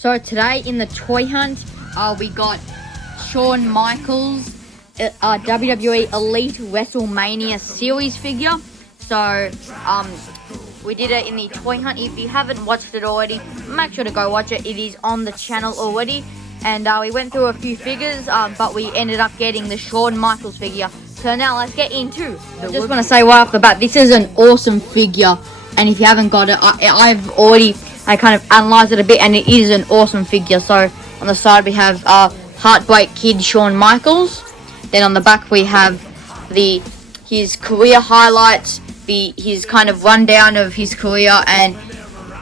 So today in the toy hunt, we got Shawn Micheals WWE Elite Wrestlemania series figure. So we did it in the toy hunt. If you haven't watched it already, make sure to go watch it. It is on the channel already. And we went through a few figures, but we ended up getting the Shawn Micheals figure. So now let's get into I just want to say right off the bat, this is an awesome figure. And if you haven't got it, I kind of analysed it a bit, and it is an awesome figure. So on the side we have Heartbreak Kid Shawn Micheals. Then on the back we have his career highlights, his kind of rundown of his career and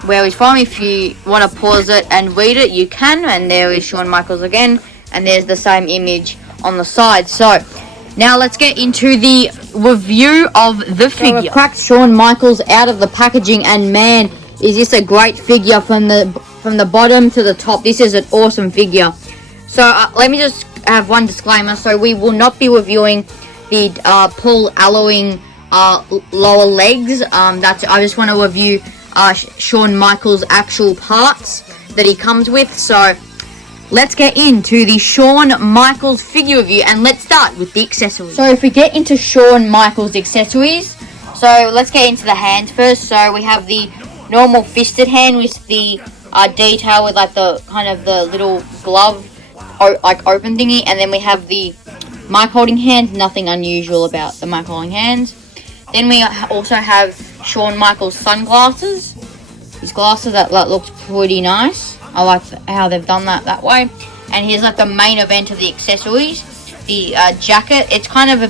where he's from. If you want to pause it and read it, you can. And there is Shawn Micheals again, and there's the same image on the side. So now let's get into the review of the figure. So we cracked Shawn Micheals out of the packaging, and man, is this a great figure from the bottom to the top. This is an awesome figure. So let me just have one disclaimer. So we will not be reviewing the pull alloying lower legs. I just want to review Shawn Micheals' actual parts that he comes with. So let's get into the Shawn Micheals figure review, and let's start with the accessories. So if we get into Shawn Micheals accessories, so let's get into the hands first. So we have the normal fisted hand with the detail with like the kind of the little glove like open thingy, and then we have the mic holding hands. Nothing unusual about the mic holding hands. Then we also have Shawn Micheals sunglasses. His glasses that looks pretty nice. I like how they've done that way. And here's like the main event of the accessories, the jacket. It's kind of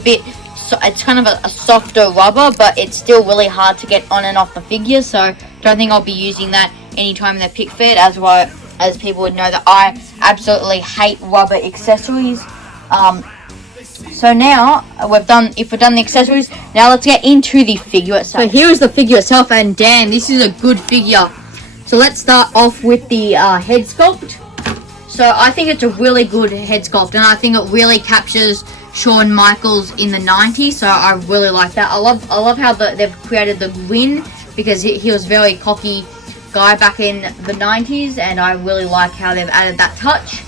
a softer rubber, but it's still really hard to get on and off the figure. So don't think I'll be using that anytime in the pick fed, as people would know that I absolutely hate rubber accessories. So now we've done the accessories. Now let's get into the figure itself. So here is the figure itself, and damn, this is a good figure. So let's start off with the head sculpt. So I think it's a really good head sculpt, and I think it really captures Shawn Micheals in the 90s. So I really like that. I love how they've created the grin, because he was a very cocky guy back in the 90s, and I really like how they've added that touch.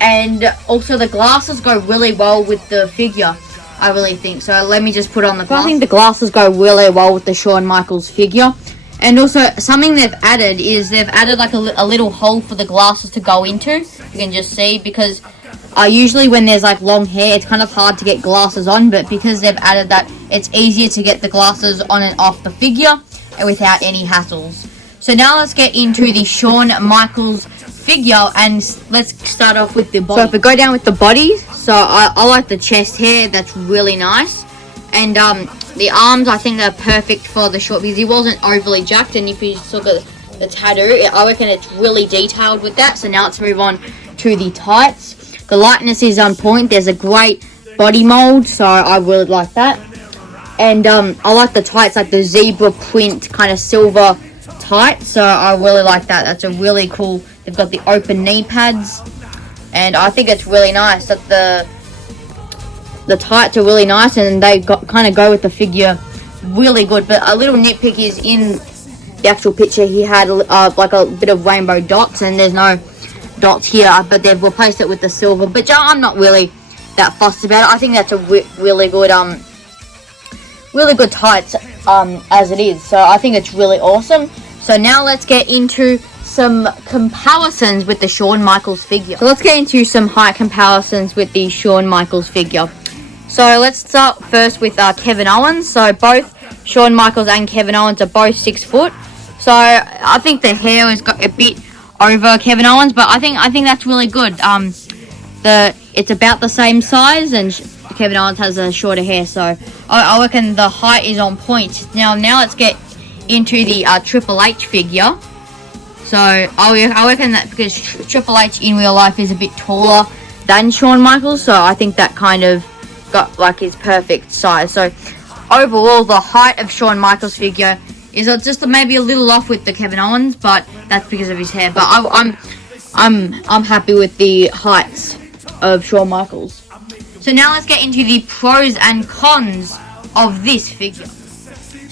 And also the glasses go really well with the figure, I really think. So let me just put on the glasses. I think the glasses go really well with the Shawn Micheals figure. And also something they've added like a little hole for the glasses to go into. You can just see, because usually when there's like long hair, it's kind of hard to get glasses on, but because they've added that, it's easier to get the glasses on and off the figure and without any hassles. So now let's get into the Shawn Micheals figure, and let's start off with the body. So if we go down with the body, so I like the chest hair. That's really nice. And the arms, I think they're perfect for the short, because he wasn't overly jacked. And if you look at the tattoo, I reckon it's really detailed with that. So now let's move on to the tights. The lightness is on point. There's a great body mold, so I really like that. And I like the tights, like the zebra print kind of silver tight. So I really like that. That's a really cool. They've got the open knee pads, and I think it's really nice that the tights are really nice, and they kind of go with the figure really good. But a little nitpick is in the actual picture, he had like a bit of rainbow dots, and there's no dots here, but they've replaced it with the silver. But I'm not really that fussed about it. I think that's a really good tights as it is. So I think it's really awesome. So now let's get into some comparisons with the Shawn Micheals figure. So let's get into some height comparisons with the Shawn Micheals figure. So let's start first with Kevin Owens. So both Shawn Micheals and Kevin Owens are both 6 foot. So I think the hair has got a bit over Kevin Owens, but I think that's really good. It's about the same size, and Kevin Owens has a shorter hair. So I reckon the height is on point. Now let's get into the Triple H figure. So I reckon that because Triple H in real life is a bit taller than Shawn Micheals, so I think that kind of got like his perfect size. So overall, the height of Shawn Micheals figure is just maybe a little off with the Kevin Owens, but that's because of his hair. But I'm happy with the heights of Shawn Micheals. So now let's get into the pros and cons of this figure.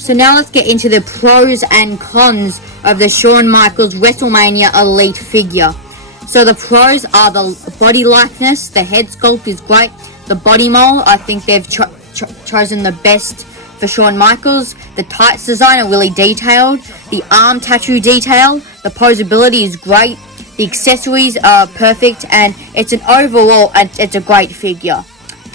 So now let's get into the pros and cons of the Shawn Michaels Wrestlemania Elite figure. So the pros are the body likeness, the head sculpt is great, the body mold, I think they've chosen the best for Shawn Michaels. The tights design are really detailed, the arm tattoo detail, the posability is great, the accessories are perfect, and it's a great figure.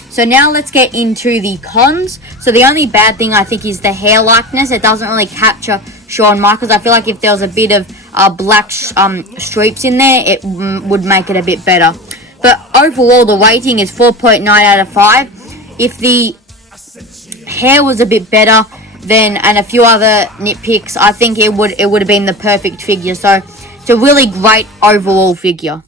So now let's get into the cons. So the only bad thing I think is the hair likeness. It doesn't really capture Shawn Michaels. I feel like if there was a bit of black streaks in there, it would make it a bit better. But overall, the rating is 4.9 out of 5. If the hair was a bit better and a few other nitpicks, I think it would have been the perfect figure. So it's a really great overall figure.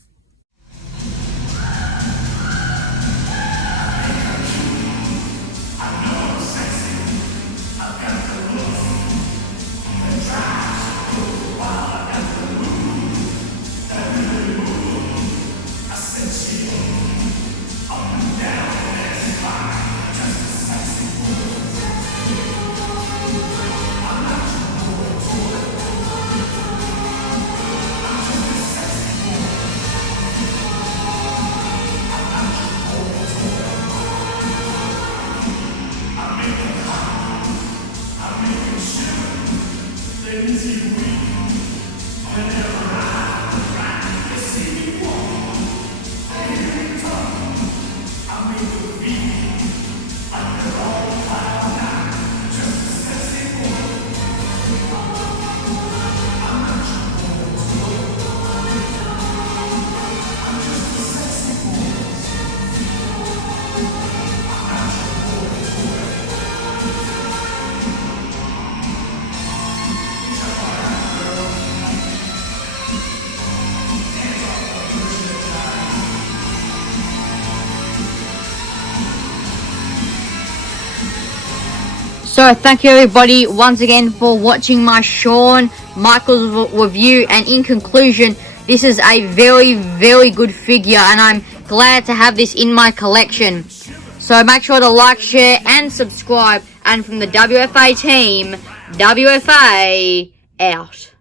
So thank you everybody once again for watching my Shawn Michaels review, and in conclusion, this is a very, very good figure and I'm glad to have this in my collection. So make sure to like, share and subscribe, and from the WFA team, WFA out.